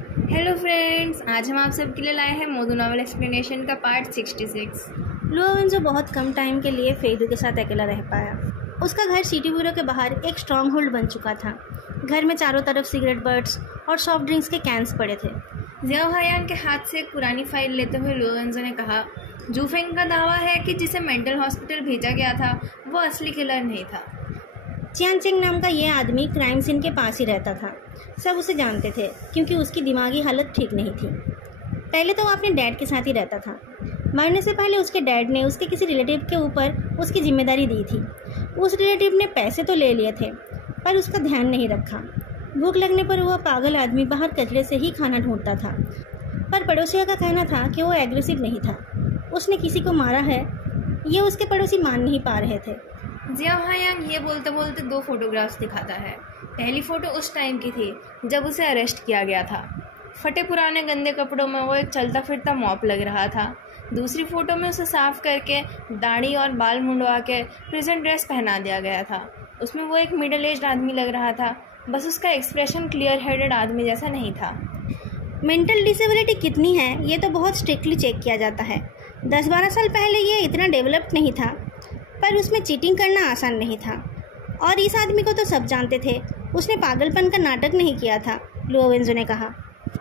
Hello friends, आज हम आप सबके लिए लाए हैं मोदू नॉवल एक्सप्लेनेशन का पार्ट 66। लुओ वेंजो बहुत कम टाइम के लिए फेदू के साथ अकेला रह पाया। उसका घर सिटी ब्यूरो के बाहर एक स्ट्रॉन्ग होल्ड बन चुका था। घर में चारों तरफ सिगरेट बर्ड्स और सॉफ्ट ड्रिंक्स के कैंस पड़े थे। जियाओ हायांग के हाथ से एक पुरानी फाइल लेते हुए लुओ वेंजो ने कहा, जूफेंग का दावा है कि जिसे मेंटल हॉस्पिटल भेजा गया था वो असली किलर नहीं था। चियांग नाम का ये आदमी क्राइम सीन के पास ही रहता था। सब उसे जानते थे क्योंकि उसकी दिमागी हालत ठीक नहीं थी। पहले तो वो अपने डैड के साथ ही रहता था। मरने से पहले उसके डैड ने उसके किसी रिलेटिव के ऊपर उसकी जिम्मेदारी दी थी। उस रिलेटिव ने पैसे तो ले लिए थे पर उसका ध्यान नहीं रखा। भूख लगने पर वह पागल आदमी बाहर कचरे से ही खाना ढूंढता था। पर पड़ोसियों का कहना था कि वो एग्रेसिव नहीं था। उसने किसी को मारा है ये उसके पड़ोसी मान नहीं पा रहे थे। जियाओ हायांग ये बोलते बोलते 2 फोटोग्राफ्स दिखाता है। पहली फ़ोटो उस टाइम की थी जब उसे अरेस्ट किया गया था। फटे पुराने गंदे कपड़ों में वो एक चलता फिरता मॉप लग रहा था। दूसरी फ़ोटो में उसे साफ करके दाढ़ी और बाल मुंडवा के प्रिजन ड्रेस पहना दिया गया था। उसमें वो एक मिडिल एज्ड आदमी लग रहा था, बस उसका एक्सप्रेशन क्लियर हेडेड आदमी जैसा नहीं था। मेंटल डिसेबिलिटी कितनी है ये तो बहुत स्ट्रिक्टली चेक किया जाता है। 10-12 साल पहले ये इतना डेवलप्ड नहीं था, पर उसमें चीटिंग करना आसान नहीं था। और इस आदमी को तो सब जानते थे, उसने पागलपन का नाटक नहीं किया था, लुओ वेंजो ने कहा।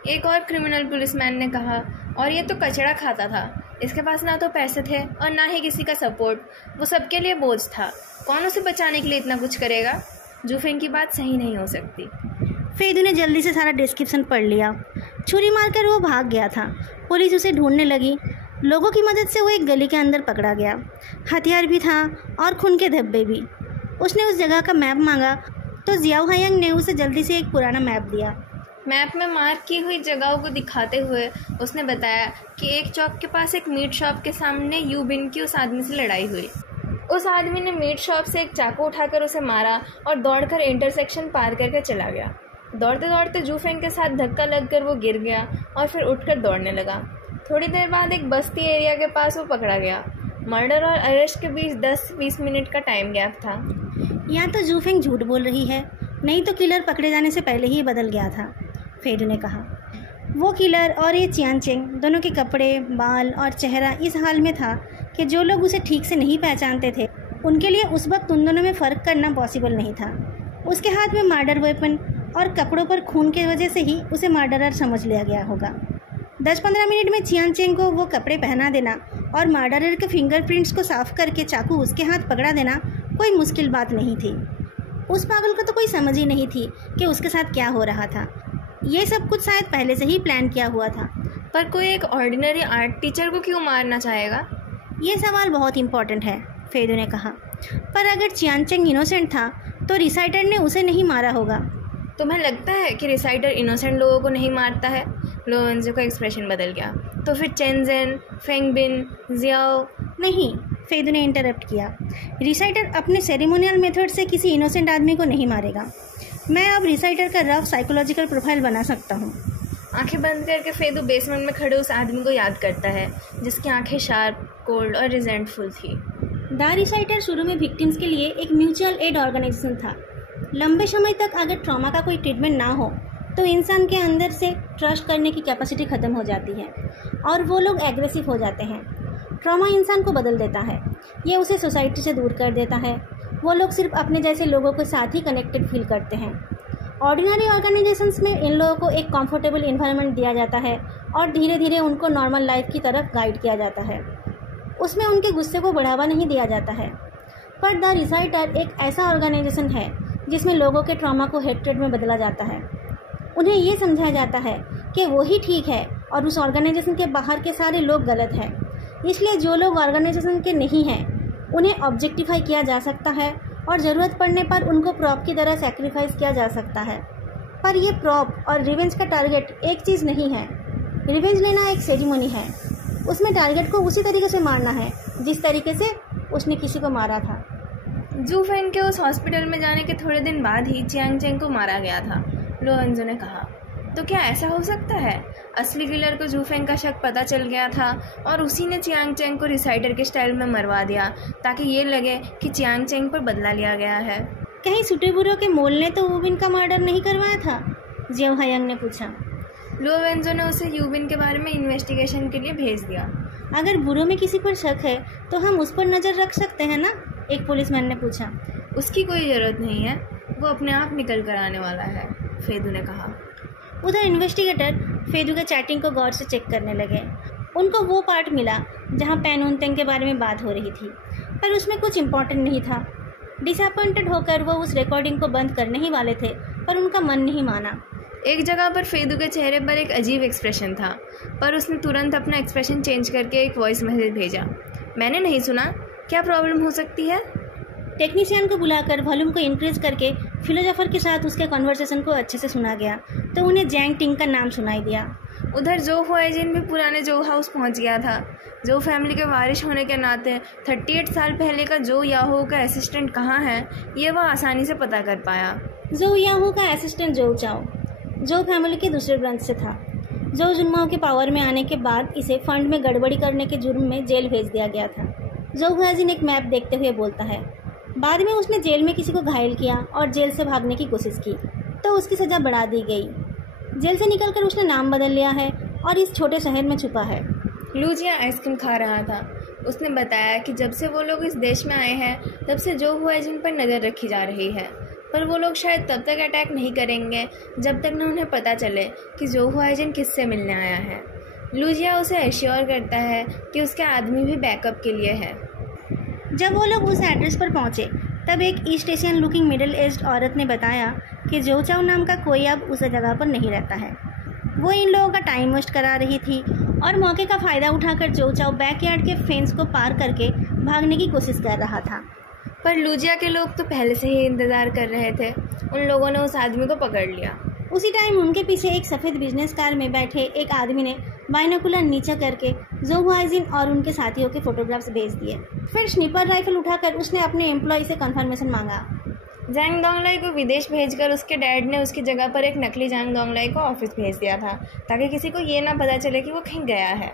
एक और क्रिमिनल पुलिसमैन ने कहा, और ये तो कचड़ा खाता था। इसके पास ना तो पैसे थे और ना ही किसी का सपोर्ट। वो सबके लिए बोझ था। कौन उसे बचाने के लिए इतना कुछ करेगा? जूफेंग की बात सही नहीं हो सकती। फेदू ने जल्दी से सारा डिस्क्रिप्शन पढ़ लिया। छुरी मारकर वो भाग गया था। पुलिस उसे ढूंढने लगी। लोगों की मदद से वो एक गली के अंदर पकड़ा गया। हथियार भी था और खून के धब्बे भी। उसने उस जगह का मैप मांगा तो जियाओ हायांग ने उसे जल्दी से एक पुराना मैप दिया। मैप में मार्क की हुई जगहों को दिखाते हुए उसने बताया कि एक चौक के पास एक मीट शॉप के सामने यू बिन की उस आदमी से लड़ाई हुई। उस आदमी ने मीट शॉप से एक चाकू उठाकर उसे मारा और दौड़कर इंटरसेक्शन पार करके चला गया। दौड़ते दौड़ते जूफेंग के साथ धक्का लगकर वो गिर गया और फिर उठकर दौड़ने लगा। थोड़ी देर बाद एक बस्ती एरिया के पास वो पकड़ा गया। मर्डर और अरेस्ट के बीच 10-20 मिनट का टाइम गैप था। या तो जूफेंग झूठ बोल रही है, नहीं तो किलर पकड़े जाने से पहले ही बदल गया था, फेदू ने कहा। वो किलर और ये चियांग दोनों के कपड़े, बाल और चेहरा इस हाल में था कि जो लोग उसे ठीक से नहीं पहचानते थे उनके लिए उस वक्त उन दोनों में फ़र्क करना पॉसिबल नहीं था। उसके हाथ में मर्डर वेपन और कपड़ों पर खून की वजह से ही उसे मर्डरर समझ लिया गया होगा। 10-15 मिनट में चियांग को वो कपड़े पहना देना और मर्डरर के फिंगरप्रिंट्स को साफ करके चाकू उसके हाथ पकड़ा देना कोई मुश्किल बात नहीं थी। उस पागल को तो कोई समझ ही नहीं थी कि उसके साथ क्या हो रहा था। ये सब कुछ शायद पहले से ही प्लान किया हुआ था। पर कोई एक ऑर्डिनरी आर्ट टीचर को क्यों मारना चाहेगा? ये सवाल बहुत इम्पोर्टेंट है, फेदू ने कहा। पर अगर चियांग इनोसेंट था तो रिसाइटर ने उसे नहीं मारा होगा। तुम्हें लगता है कि रिसाइटर इनोसेंट लोगों को नहीं मारता है? लुओ वेंजो का एक्सप्रेशन बदल गया। तो फिर चेन ज़ेन, फेंग बिन, जियाओ? नहीं, फेदू ने इंटरप्ट किया। रिसाइटर अपने सेरेमोनियल मेथड से किसी इनोसेंट आदमी को नहीं मारेगा। मैं अब रिसाइटर का रफ साइकोलॉजिकल प्रोफाइल बना सकता हूँ। आंखें बंद करके फेदू बेसमेंट में खड़े उस आदमी को याद करता है जिसकी आंखें शार्प, कोल्ड और रिजेंटफुल थी। द रिसाइटर शुरू में विक्टिम्स के लिए एक म्यूचुअल एड ऑर्गेनाइजेशन था। लंबे समय तक अगर ट्रॉमा का कोई ट्रीटमेंट ना हो तो इंसान के अंदर से ट्रस्ट करने की कैपेसिटी ख़त्म हो जाती है और वो लोग एग्रेसिव हो जाते हैं। ट्रॉमा इंसान को बदल देता है। ये उसे सोसाइटी से दूर कर देता है। वो लोग सिर्फ अपने जैसे लोगों के साथ ही कनेक्टेड फील करते हैं। ऑर्डिनरी ऑर्गेनाइजेशंस में इन लोगों को एक कंफर्टेबल इन्वायरमेंट दिया जाता है और धीरे धीरे उनको नॉर्मल लाइफ की तरफ गाइड किया जाता है। उसमें उनके गुस्से को बढ़ावा नहीं दिया जाता है। पर द रिसाइटर एक ऐसा ऑर्गेनाइजेशन है जिसमें लोगों के ट्रॉमा को हेट्रेड में बदला जाता है। उन्हें ये समझाया जाता है कि वही ठीक है और उस ऑर्गेनाइजेशन के बाहर के सारे लोग गलत हैं। इसलिए जो लोग ऑर्गेनाइजेशन के नहीं हैं उन्हें ऑब्जेक्टिफाई किया जा सकता है और ज़रूरत पड़ने पर उनको प्रॉप की तरह सेक्रीफाइस किया जा सकता है। पर ये प्रॉप और रिवेंज का टारगेट एक चीज़ नहीं है। रिवेंज लेना एक सेरेमनी है। उसमें टारगेट को उसी तरीके से मारना है जिस तरीके से उसने किसी को मारा था। जूफेंग के उस हॉस्पिटल में जाने के थोड़े दिन बाद ही चियांग को मारा गया था, लुओ वेंजो ने कहा। तो क्या ऐसा हो सकता है असली किलर को जूफेंग का शक पता चल गया था और उसी ने चियांग को रिसाइटर के स्टाइल में मरवा दिया ताकि ये लगे कि चियांग पर बदला लिया गया है? कहीं सुटेबुरो के मोल ने तो वुबिन का मर्डर नहीं करवाया था? जियाओ हायांग ने पूछा। लुओ वेंजो ने उसे यूबिन के बारे में इन्वेस्टिगेशन के लिए भेज दिया। अगर बुरो में किसी पर शक है तो हम उस पर नज़र रख सकते हैं ना, एक पुलिसमैन ने पूछा। उसकी कोई ज़रूरत नहीं है, वो अपने आप निकल कर आने वाला है, फेदू ने कहा। उधर इन्वेस्टिगेटर फेदू के चैटिंग को गौर से चेक करने लगे। उनको वो पार्ट मिला जहाँ पैन उनतेंग के बारे में बात हो रही थी, पर उसमें कुछ इम्पोर्टेंट नहीं था। डिसअपॉइंटेड होकर वो उस रिकॉर्डिंग को बंद करने ही वाले थे, पर उनका मन नहीं माना। एक जगह पर फेदू के चेहरे पर एक अजीब एक्सप्रेशन था, पर उसने तुरंत अपना एक्सप्रेशन चेंज करके एक वॉइस मैसेज भेजा। मैंने नहीं सुना, क्या प्रॉब्लम हो सकती है? टेक्नीशियन को बुलाकर वॉल्यूम को इंक्रीज करके फिलोसोफर के साथ उसके कन्वर्सेशन को अच्छे से सुना गया, तो उन्हें जैंग टिंग का नाम सुनाई दिया। उधर जो हुआइजिन भी पुराने जो हाउस पहुंच गया था। जो फैमिली के वारिश होने के नाते 38 साल पहले का जो याहू का असिस्टेंट कहाँ है, ये वह आसानी से पता कर पाया। जो याहू का असिस्टेंट जो चाओ जो फैमिली के दूसरे ब्रांच से था। जो जुन्माओं के पावर में आने के बाद इसे फंड में गड़बड़ी करने के जुर्म में जेल भेज दिया गया था। जो हुआइजिन एक मैप देखते हुए बोलता है। बाद में उसने जेल में किसी को घायल किया और जेल से भागने की कोशिश की, तो उसकी सज़ा बढ़ा दी गई। जेल से निकलकर उसने नाम बदल लिया है और इस छोटे शहर में छुपा है। लूजिया आइसक्रीम खा रहा था। उसने बताया कि जब से वो लोग इस देश में आए हैं तब से जो हुआइजिन पर नज़र रखी जा रही है, पर वो लोग शायद तब तक अटैक नहीं करेंगे जब तक न उन्हें पता चले कि जो हुआइजिन किससे मिलने आया है। लूजिया उसे एश्योर करता है कि उसके आदमी भी बैकअप के लिए है। जब वो लोग उस एड्रेस पर पहुंचे तब एक east Asian looking middle aged औरत ने बताया कि जो चाओ नाम का कोई अब उस जगह पर नहीं रहता है। वो इन लोगों का टाइम वेस्ट करा रही थी और मौके का फ़ायदा उठाकर जो चाओ बैकयार्ड के फेंस को पार करके भागने की कोशिश कर रहा था। पर लूजिया के लोग तो पहले से ही इंतज़ार कर रहे थे। उन लोगों ने उस आदमी को पकड़ लिया। उसी टाइम उनके पीछे एक सफ़ेद बिजनेस कार में बैठे एक आदमी ने बाइनोकुलर नीचे करके जो हुआइजिन और उनके साथियों के फोटोग्राफ्स भेज दिए। फिर स्निपर राइफल उठाकर उसने अपने एम्प्लॉय से कन्फर्मेशन मांगा। जैंग दोंगलाई को विदेश भेजकर उसके डैड ने उसकी जगह पर एक नकली जैंग दोंगलाई को ऑफिस भेज दिया था, ताकि किसी को ये ना पता चले कि वो कहीं गया है।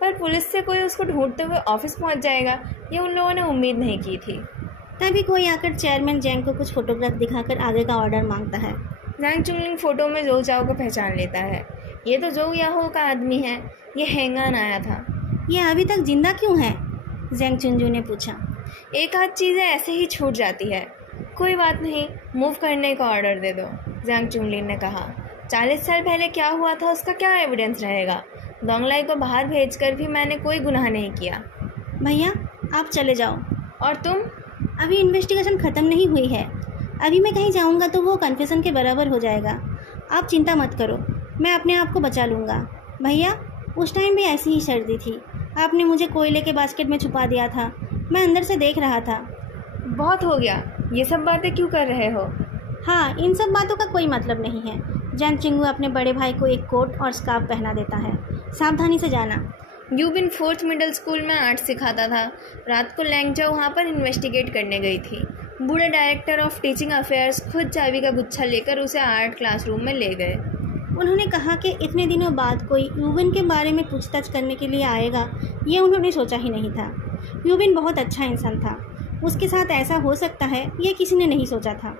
पर पुलिस से कोई उसको ढूंढते हुए ऑफिस पहुंच जाएगा, ये उन लोगों ने उम्मीद नहीं की थी। तभी कोई आकर चेयरमैन जैंग को कुछ फोटोग्राफ दिखाकर आगे का ऑर्डर मांगता है। जैंग चुंगलिंग फोटो में जो चाओ को पहचान लेता है। ये तो जो याहू का आदमी है, ये हैंगान आया था। ये अभी तक जिंदा क्यों है? जैंग चुनजू ने पूछा। एक आध चीज़ें ऐसे ही छूट जाती है। कोई बात नहीं, मूव करने का ऑर्डर दे दो, जैंग चुंगलिन ने कहा। 40 साल पहले क्या हुआ था उसका क्या एविडेंस रहेगा? दोंगलाई को बाहर भेजकर भी मैंने कोई गुनाह नहीं किया। भैया आप चले जाओ। और तुम? अभी इन्वेस्टिगेशन ख़त्म नहीं हुई है। अभी मैं कहीं जाऊंगा तो वो कन्फेशन के बराबर हो जाएगा। आप चिंता मत करो, मैं अपने आप को बचा लूँगा। भैया उस टाइम भी ऐसी ही सर्दी थी। आपने मुझे कोयले के बास्केट में छुपा दिया था, मैं अंदर से देख रहा था। बहुत हो गया, ये सब बातें क्यों कर रहे हो? हाँ, इन सब बातों का कोई मतलब नहीं है। जैंग चिंगू अपने बड़े भाई को एक कोट और स्कार्फ पहना देता है। सावधानी से जाना। यूबिन 4th मिडिल स्कूल में आर्ट सिखाता था। रात को लैंगचाओ वहाँ पर इन्वेस्टिगेट करने गई थी। बूढ़े डायरेक्टर ऑफ टीचिंग अफेयर्स खुद चाबी का गुच्छा लेकर उसे आर्ट क्लासरूम में ले गए। उन्होंने कहा कि इतने दिनों बाद कोई यूबिन के बारे में पूछताछ करने के लिए आएगा, ये उन्होंने सोचा ही नहीं था। यूबिन बहुत अच्छा इंसान था, उसके साथ ऐसा हो सकता है ये किसी ने नहीं सोचा था।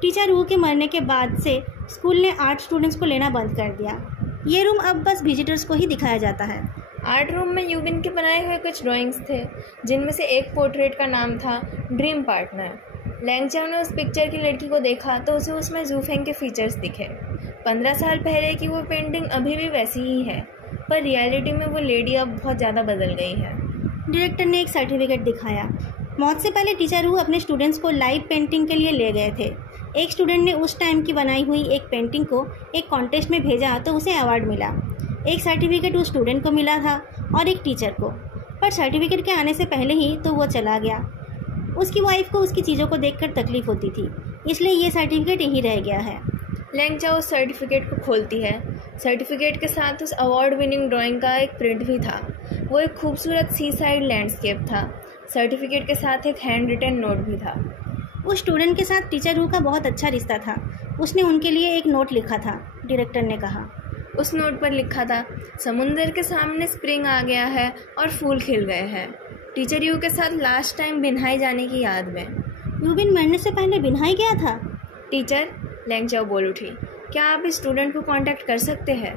टीचर वू के मरने के बाद से स्कूल ने आर्ट स्टूडेंट्स को लेना बंद कर दिया। ये रूम अब बस विजिटर्स को ही दिखाया जाता है। आर्ट रूम में यूबिन के बनाए हुए कुछ ड्राइंग्स थे, जिनमें से एक पोर्ट्रेट का नाम था ड्रीम पार्टनर। लैंगचाओ ने उस पिक्चर की लड़की को देखा तो उसे उसमें जूफेंग के फीचर्स दिखे। 15 साल पहले की वो पेंटिंग अभी भी वैसी ही है, पर रियलिटी में वो लेडी अब बहुत ज़्यादा बदल गई है। डायरेक्टर ने एक सर्टिफिकेट दिखाया। मौत से पहले टीचर वू अपने स्टूडेंट्स को लाइव पेंटिंग के लिए ले गए थे। एक स्टूडेंट ने उस टाइम की बनाई हुई एक पेंटिंग को एक कॉन्टेस्ट में भेजा तो उसे अवार्ड मिला। एक सर्टिफिकेट उस स्टूडेंट को मिला था और एक टीचर को, पर सर्टिफिकेट के आने से पहले ही तो वो चला गया। उसकी वाइफ को उसकी चीज़ों को देखकर तकलीफ होती थी, इसलिए ये सर्टिफिकेट यहीं रह गया है। लैंगचाओ उस सर्टिफिकेट को खोलती है। सर्टिफिकेट के साथ उस अवार्ड विनिंग ड्राइंग का एक प्रिंट भी था। वो एक खूबसूरत सी साइड लैंडस्केप था। सर्टिफिकेट के साथ एक हैंड रिटन नोट भी था। उस स्टूडेंट के साथ टीचर वू का बहुत अच्छा रिश्ता था। उसने उनके लिए एक नोट लिखा था, डायरेक्टर ने कहा। उस नोट पर लिखा था, समुंदर के सामने स्प्रिंग आ गया है और फूल खिल गए हैं। टीचर यू के साथ लास्ट टाइम बिन्हाई जाने की याद में। यूबिन मरने से पहले बिन्हाई गया था? टीचर, लैंगचाओ बोल उठी। क्या आप इस स्टूडेंट को कांटेक्ट कर सकते हैं?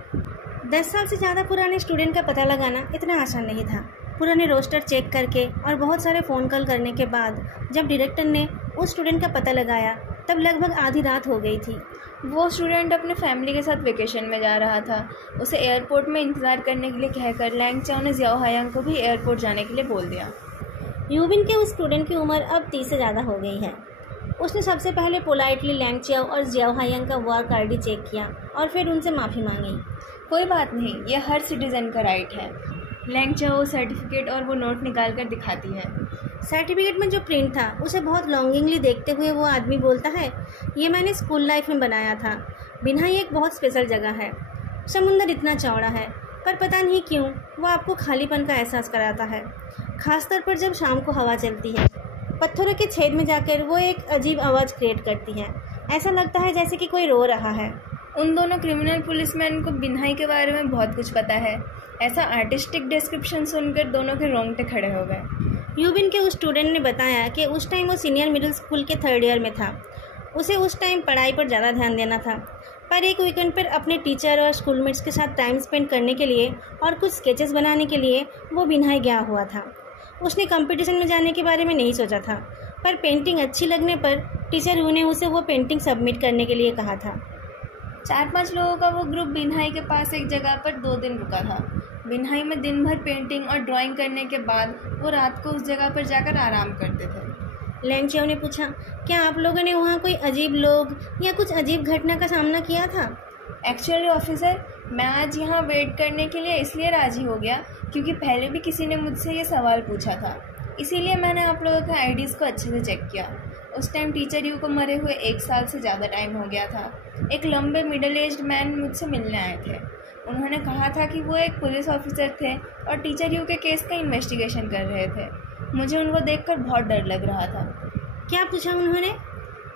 10 साल से ज़्यादा पुराने स्टूडेंट का पता लगाना इतना आसान नहीं था। पुराने रोस्टर चेक करके और बहुत सारे फ़ोन कॉल करने के बाद जब डायरेक्टर ने उस स्टूडेंट का पता लगाया तब लगभग आधी रात हो गई थी। वो स्टूडेंट अपने फैमिली के साथ वेकेशन में जा रहा था। उसे एयरपोर्ट में इंतज़ार करने के लिए कहकर लैंग चाओ ने जियाओ हायांग को भी एयरपोर्ट जाने के लिए बोल दिया। यूबिन के उस स्टूडेंट की उम्र अब 30 से ज़्यादा हो गई है। उसने सबसे पहले पोलाइटली लैंग चाओ और जियाओ हायांग का वर्क आईडी चेक किया और फिर उनसे माफ़ी मांगी। कोई बात नहीं, यह हर सिटीज़न का राइट है। लैंग चाओ सर्टिफिकेट और वो नोट निकाल कर दिखाती है। सर्टिफिकेट में जो प्रिंट था उसे बहुत लॉन्गिंगली देखते हुए वो आदमी बोलता है, ये मैंने स्कूल लाइफ में बनाया था। बिन्हाई एक बहुत स्पेशल जगह है। समुंदर इतना चौड़ा है पर पता नहीं क्यों वो आपको खालीपन का एहसास कराता है, खासतौर पर जब शाम को हवा चलती है। पत्थरों के छेद में जाकर वो एक अजीब आवाज़ क्रिएट करती है। ऐसा लगता है जैसे कि कोई रो रहा है। उन दोनों क्रिमिनल पुलिसमैन को बिन्हाई के बारे में बहुत कुछ पता है। ऐसा आर्टिस्टिक डिस्क्रिप्शन सुनकर दोनों के रोंगटे खड़े हो गए। यूबिन के उस स्टूडेंट ने बताया कि उस टाइम वो सीनियर मिडिल स्कूल के 3rd ईयर में था। उसे उस टाइम पढ़ाई पर ज़्यादा ध्यान देना था, पर एक वीकेंड पर अपने टीचर और स्कूलमेट्स के साथ टाइम स्पेंड करने के लिए और कुछ स्केचेस बनाने के लिए वो बिन्हाई गया हुआ था। उसने कंपटीशन में जाने के बारे में नहीं सोचा था, पर पेंटिंग अच्छी लगने पर टीचर यू ने उसे वो पेंटिंग सबमिट करने के लिए कहा था। 4-5 लोगों का वो ग्रुप बिन्हाई के पास एक जगह पर 2 दिन रुका था। बिन्हाई में दिन भर पेंटिंग और ड्राइंग करने के बाद वो रात को उस जगह पर जाकर आराम करते थे। लैंग चाओ ने पूछा, क्या आप लोगों ने वहाँ कोई अजीब लोग या कुछ अजीब घटना का सामना किया था? एक्चुअली ऑफिसर, मैं आज यहाँ वेट करने के लिए इसलिए राजी हो गया क्योंकि पहले भी किसी ने मुझसे ये सवाल पूछा था, इसीलिए मैंने आप लोगों के आईडीज़ को अच्छे से चेक किया। उस टाइम टीचर यू को मरे हुए 1 साल से ज़्यादा टाइम हो गया था। एक लंबे मिडिल एज्ड मैन मुझसे मिलने आए थे। उन्होंने कहा था कि वो एक पुलिस ऑफिसर थे और टीचर यू के केस का इन्वेस्टिगेशन कर रहे थे। मुझे उनको देखकर बहुत डर लग रहा था। क्या पूछा उन्होंने?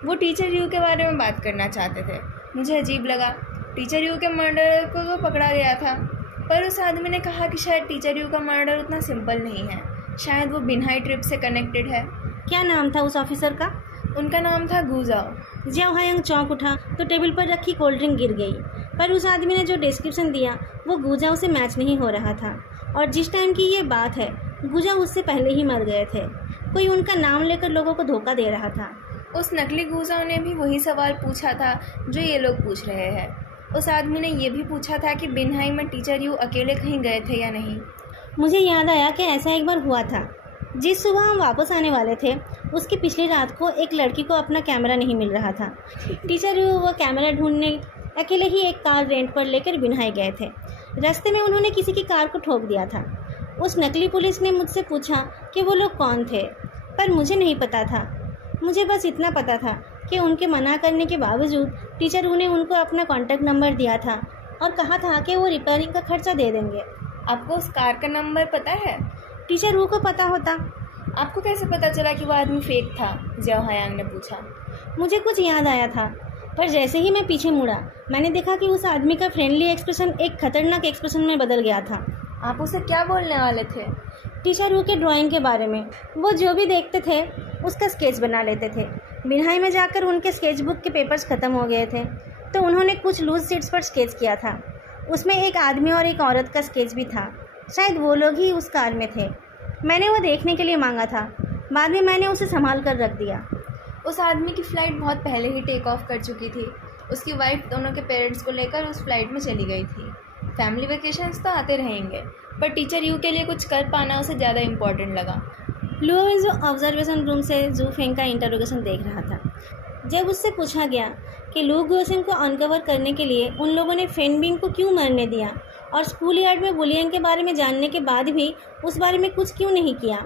वो टीचर यू के बारे में बात करना चाहते थे। मुझे अजीब लगा। टीचर यू के मर्डर को तो पकड़ा गया था, पर उस आदमी ने कहा कि शायद टीचर यू का मर्डर उतना सिंपल नहीं है। शायद वो बिन्हाई ट्रिप से कनेक्टेड है। क्या नाम था उस ऑफिसर का? उनका नाम था गू जाओ। जियाओ हायांग चौंक उठा तो टेबल पर रखी कोल्ड ड्रिंक गिर गई, पर उस आदमी ने जो डिस्क्रिप्शन दिया वो गू जाओ से मैच नहीं हो रहा था। और जिस टाइम की ये बात है, गू जाओ उससे पहले ही मर गए थे। कोई उनका नाम लेकर लोगों को धोखा दे रहा था। उस नकली गू जाओ ने भी वही सवाल पूछा था जो ये लोग पूछ रहे हैं। उस आदमी ने यह भी पूछा था कि बिन्हाई में टीचर यू अकेले कहीं गए थे या नहीं। मुझे याद आया कि ऐसा एक बार हुआ था। जिस सुबह हम वापस आने वाले थे उसकी पिछली रात को एक लड़की को अपना कैमरा नहीं मिल रहा था। टीचर यू वो कैमरा ढूंढने अकेले ही एक कार रेंट पर लेकर बिन्हाई गए थे। रास्ते में उन्होंने किसी की कार को ठोक दिया था। उस नकली पुलिस ने मुझसे पूछा कि वो लोग कौन थे, पर मुझे नहीं पता था। मुझे बस इतना पता था कि उनके मना करने के बावजूद टीचर यू ने उनको अपना कॉन्टैक्ट नंबर दिया था और कहा था कि वो रिपेयरिंग का खर्चा दे देंगे। आपको उस कार का नंबर पता है? टीचर यू को पता होता। आपको कैसे पता चला कि वो आदमी फेक था? जियाओ हायांग ने पूछा। मुझे कुछ याद आया था, पर जैसे ही मैं पीछे मुड़ा मैंने देखा कि उस आदमी का फ्रेंडली एक्सप्रेशन एक खतरनाक एक्सप्रेशन में बदल गया था। आप उसे क्या बोलने वाले थे? टीचर यू के ड्राइंग के बारे में। वो जो भी देखते थे उसका स्केच बना लेते थे। बिन्हाई में जाकर उनके स्केचबुक के पेपर्स ख़त्म हो गए थे तो उन्होंने कुछ लूज शीट्स पर स्केच किया था। उसमें एक आदमी और एक औरत का स्केच भी था। शायद वो लोग ही उस कार में थे। मैंने वो देखने के लिए मांगा था। बाद में मैंने उसे संभाल कर रख दिया। उस आदमी की फ़्लाइट बहुत पहले ही टेक ऑफ कर चुकी थी। उसकी वाइफ दोनों के पेरेंट्स को लेकर उस फ्लाइट में चली गई थी। फैमिली वेकेशंस तो आते रहेंगे, पर टीचर यू के लिए कुछ कर पाना उसे ज़्यादा इम्पोर्टेंट लगा। लुओ वेंजो ऑब्जर्वेशन रूम से जू फेंग का इंटरोगेशन देख रहा था। जब उससे पूछा गया कि लू गुओसेंग को अनकवर करने के लिए उन लोगों ने फेन बिंग को क्यों मरने दिया और स्कूल यार्ड में बुलियन के बारे में जानने के बाद भी उस बारे में कुछ क्यों नहीं किया,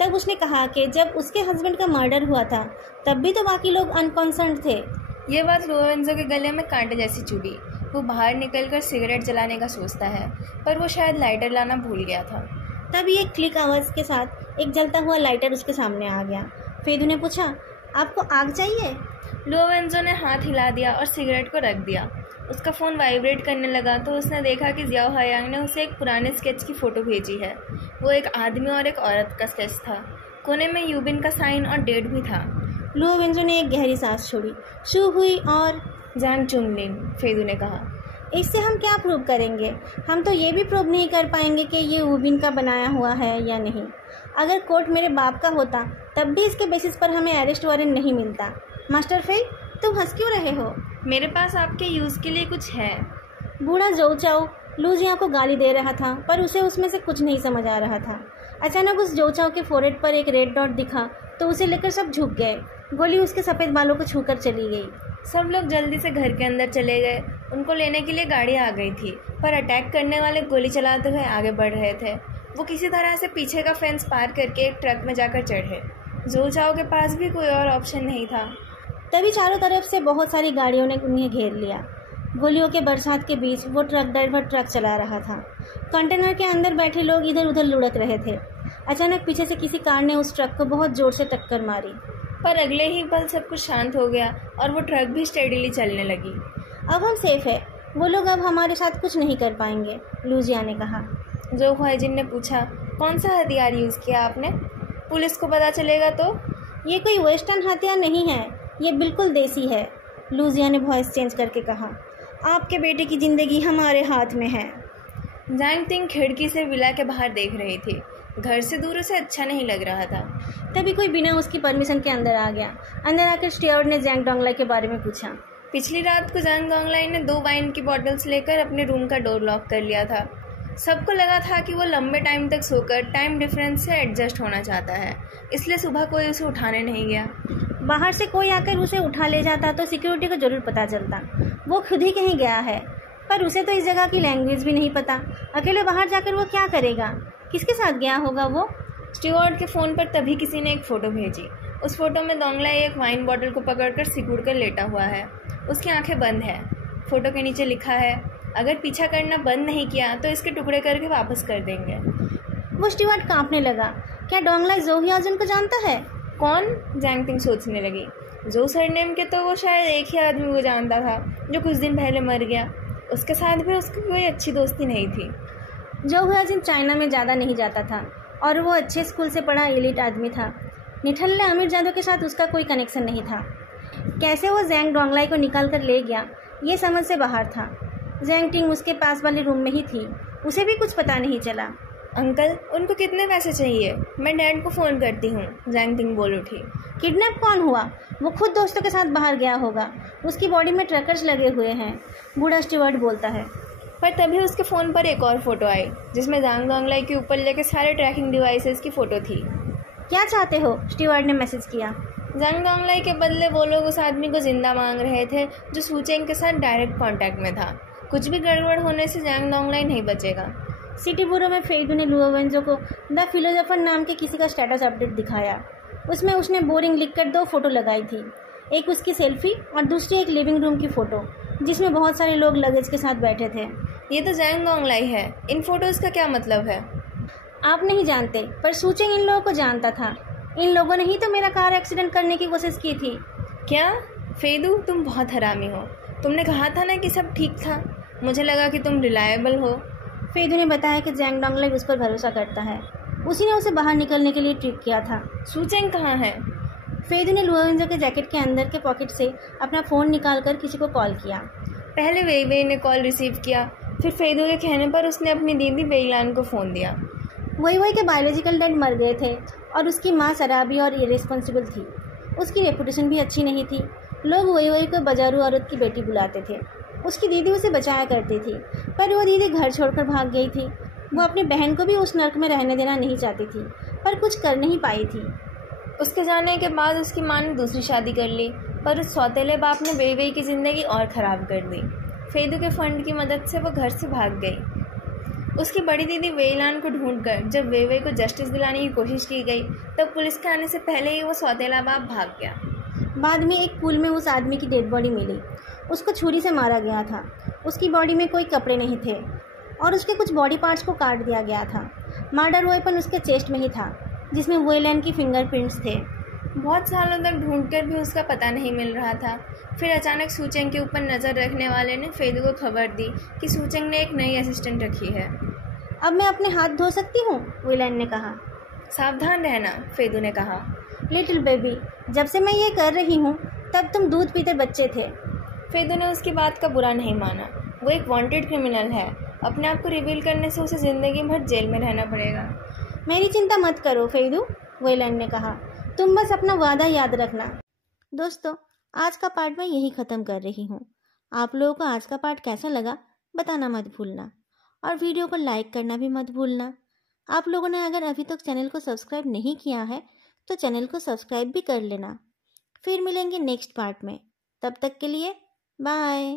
तब उसने कहा कि जब उसके हस्बैंड का मर्डर हुआ था तब भी तो बाकी लोग अनकॉन्सर्न थे। ये बात लुओ वेंजो के गले में कांटे जैसी चुभी। वो बाहर निकलकर सिगरेट जलाने का सोचता है, पर वो शायद लाइटर लाना भूल गया था। तभी एक क्लिक आवाज़ के साथ एक जलता हुआ लाइटर उसके सामने आ गया। फेदू ने पूछा, आपको आग चाहिए? लुओ वेंजो ने हाथ हिला दिया और सिगरेट को रख दिया। उसका फ़ोन वाइब्रेट करने लगा तो उसने देखा कि जियाओ हायांग ने उसे एक पुराने स्केच की फ़ोटो भेजी है। वो एक आदमी और एक औरत का स्केच था। कोने में यूबिन का साइन और डेट भी था। लुओ वेंजो ने एक गहरी सांस छोड़ी, शू हुई और जांग चुंगलिन, फेदू ने कहा। इससे हम क्या प्रूव करेंगे? हम तो ये भी प्रूव नहीं कर पाएंगे कि ये वुबिन का बनाया हुआ है या नहीं। अगर कोर्ट मेरे बाप का होता तब भी इसके बेसिस पर हमें अरेस्ट वारंट नहीं मिलता। मास्टर फे, तुम हंस क्यों रहे हो? मेरे पास आपके यूज़ के लिए कुछ है। बूढ़ा जोऊ चाओ लूजिया को गाली दे रहा था, पर उसे उसमें से कुछ नहीं समझ आ रहा था। अचानक उस जोऊ चाओ के फोरहेड पर एक रेड डॉट दिखा तो उसे लेकर सब झुक गए। गोली उसके सफ़ेद बालों को छूकर चली गई। सब लोग जल्दी से घर के अंदर चले गए। उनको लेने के लिए गाड़ी आ गई थी, पर अटैक करने वाले गोली चलाते हुए आगे बढ़ रहे थे। वो किसी तरह से पीछे का फेंस पार करके एक ट्रक में जाकर चढ़े। जोऊ चाओ के पास भी कोई और ऑप्शन नहीं था। तभी चारों तरफ से बहुत सारी गाड़ियों ने उन्हें घेर लिया। गोलियों के बरसात के बीच वो ट्रक ड्राइवर ट्रक चला रहा था। कंटेनर के अंदर बैठे लोग इधर उधर लुढ़क रहे थे। अचानक पीछे से किसी कार ने उस ट्रक को बहुत जोर से टक्कर मारी, पर अगले ही पल सब कुछ शांत हो गया और वो ट्रक भी स्टेडीली चलने लगी। अब हम सेफ है, वो लोग अब हमारे साथ कुछ नहीं कर पाएंगे, लूजिया ने कहा। जो ख्वाहिजिन ने पूछा, कौन सा हथियार यूज़ किया आपने? पुलिस को पता चलेगा तो? ये कोई वेस्टर्न हथियार नहीं है, ये बिल्कुल देसी है, लूजिया ने वॉइस चेंज करके कहा। आपके बेटे की ज़िंदगी हमारे हाथ में है। जांग तिंग खिड़की से विला के बाहर देख रही थी। घर से दूर उसे अच्छा नहीं लग रहा था। तभी कोई बिना उसकी परमिशन के अंदर आ गया। अंदर आकर स्टीवर्ड ने जैंग डोंगलाई के बारे में पूछा। पिछली रात को जांग डोंगलाई ने 2 वाइन की बॉटल्स लेकर अपने रूम का डोर लॉक कर लिया था। सबको लगा था कि वो लंबे टाइम तक सोकर टाइम डिफरेंस से एडजस्ट होना चाहता है, इसलिए सुबह कोई उसे उठाने नहीं गया। बाहर से कोई आकर उसे उठा ले जाता तो सिक्योरिटी को जरूर पता चलता। वो खुद ही कहीं गया है, पर उसे तो इस जगह की लैंग्वेज भी नहीं पता। अकेले बाहर जाकर वो क्या करेगा? किसके साथ गया होगा वो? स्टीवर्ड के फ़ोन पर तभी किसी ने एक फ़ोटो भेजी। उस फोटो में डोंगलाई एक वाइन बॉटल को पकड़कर सिकुड़ कर लेटा हुआ है। उसकी आंखें बंद हैं। फोटो के नीचे लिखा है, अगर पीछा करना बंद नहीं किया तो इसके टुकड़े करके वापस कर देंगे। वो स्टीवर्ड कांपने लगा। क्या डोंगलाई जोऊ ह्याजुन को जानता है? कौन? जैंग तिंग सोचने लगी। जो सरनेम के तो वो शायद एक ही आदमी को जानता था जो कुछ दिन पहले मर गया। उसके साथ भी उसकी कोई अच्छी दोस्ती नहीं थी। जोऊ ह्याजुन चाइना में ज़्यादा नहीं जाता था और वो अच्छे स्कूल से पढ़ा एलिट आदमी था। निठल्ले अमीर जादों के साथ उसका कोई कनेक्शन नहीं था। कैसे वो जैंग डोंगलाई को निकाल कर ले गया ये समझ से बाहर था। जैंग टिंग उसके पास वाले रूम में ही थी, उसे भी कुछ पता नहीं चला। अंकल, उनको कितने पैसे चाहिए? मैं डैड को फ़ोन करती हूँ, जैंग टिंग बोल उठी। किडनैप कौन हुआ? वो खुद दोस्तों के साथ बाहर गया होगा। उसकी बॉडी में ट्रैकर्स लगे हुए हैं, बूढ़ा स्टीवर्ड बोलता है। पर तभी उसके फ़ोन पर एक और फ़ोटो आई जिसमें जांग डोंगलाई के ऊपर लेके सारे ट्रैकिंग डिवाइसेस की फ़ोटो थी। क्या चाहते हो? स्टीवर्ड ने मैसेज किया। जांग डोंगलाई के बदले वो लोग उस आदमी को जिंदा मांग रहे थे जो सूचेंग के साथ डायरेक्ट कांटेक्ट में था। कुछ भी गड़बड़ होने से जांग डोंगलाई नहीं बचेगा। सिटी ब्यूरो में फेइदू ने लुओ वेंजो को द फिलोसोफर नाम के किसी का स्टेटस अपडेट दिखाया। उसमें उसने बोरिंग लिखकर 2 फोटो लगाई थी, एक उसकी सेल्फी और दूसरी एक लिविंग रूम की फ़ोटो जिसमें बहुत सारे लोग लगेज के साथ बैठे थे। ये तो जांग डोंगलाई है, इन फोटोज़ का क्या मतलब है? आप नहीं जानते, पर सूचेंग इन लोगों को जानता था। इन लोगों ने ही तो मेरा कार एक्सीडेंट करने की कोशिश की थी। क्या? फेदू, तुम बहुत हरामी हो। तुमने कहा था ना कि सब ठीक था। मुझे लगा कि तुम रिलायबल हो। फेदू ने बताया कि जैंग डोंगलाई उस पर भरोसा करता है। उसी ने उसे बाहर निकलने के लिए ट्रिक किया था। सूचेंग कहाँ है? फेदू ने लुओ वेंजो के जैकेट के अंदर के पॉकेट से अपना फ़ोन निकालकर किसी को कॉल किया। पहले वेई वेई ने कॉल रिसीव किया, फिर फेदू के कहने पर उसने अपनी दीदी वेईलान को फ़ोन दिया। वही वही के बायोलॉजिकल डैड मर गए थे और उसकी माँ शराबी और इरेस्पॉन्सिबल थी। उसकी रेपुटेशन भी अच्छी नहीं थी। लोग वही वही को बाजारू औरत की बेटी बुलाते थे। उसकी दीदी उसे बचाया करती थी, पर वो दीदी घर छोड़कर भाग गई थी। वो अपनी बहन को भी उस नर्क में रहने देना नहीं चाहती थी, पर कुछ कर नहीं पाई थी। उसके जाने के बाद उसकी माँ ने दूसरी शादी कर ली, पर उस सौतेले बाप ने वेई वेई की ज़िंदगी और ख़राब कर दी। फेदू के फंड की मदद से वो घर से भाग गई। उसकी बड़ी दीदी वेईलान को ढूंढकर जब वेई वेई को जस्टिस दिलाने की कोशिश की गई, तब पुलिस के आने से पहले ही वो सौतेला बाप भाग गया। बाद में एक पूल में उस आदमी की डेड बॉडी मिली। उसको छुरी से मारा गया था। उसकी बॉडी में कोई कपड़े नहीं थे और उसके कुछ बॉडी पार्ट्स को काट दिया गया था। मर्डर वेपन उसके चेस्ट में ही था, जिसमें वेईलान की फिंगरप्रिंट्स थे। बहुत सालों तक ढूंढकर भी उसका पता नहीं मिल रहा था। फिर अचानक सूचेंग के ऊपर नज़र रखने वाले ने फेदू को खबर दी कि सूचेंग ने एक नई असिस्टेंट रखी है। अब मैं अपने हाथ धो सकती हूँ, वेईलान ने कहा। सावधान रहना, फेदू ने कहा। लिटिल बेबी, जब से मैं ये कर रही हूँ तब तुम दूध पीते बच्चे थे। फेदू ने उसकी बात का बुरा नहीं माना। वो एक वांटेड क्रिमिनल है, अपने आप को रिवील करने से उसे ज़िंदगी भर जेल में रहना पड़ेगा। मेरी चिंता मत करो फेदू, वेलन ने कहा, तुम बस अपना वादा याद रखना। दोस्तों, आज का पार्ट मैं यही ख़त्म कर रही हूँ। आप लोगों को आज का पार्ट कैसा लगा बताना मत भूलना, और वीडियो को लाइक करना भी मत भूलना। आप लोगों ने अगर अभी तक चैनल को सब्सक्राइब नहीं किया है तो चैनल को सब्सक्राइब भी कर लेना। फिर मिलेंगे नेक्स्ट पार्ट में, तब तक के लिए बाय।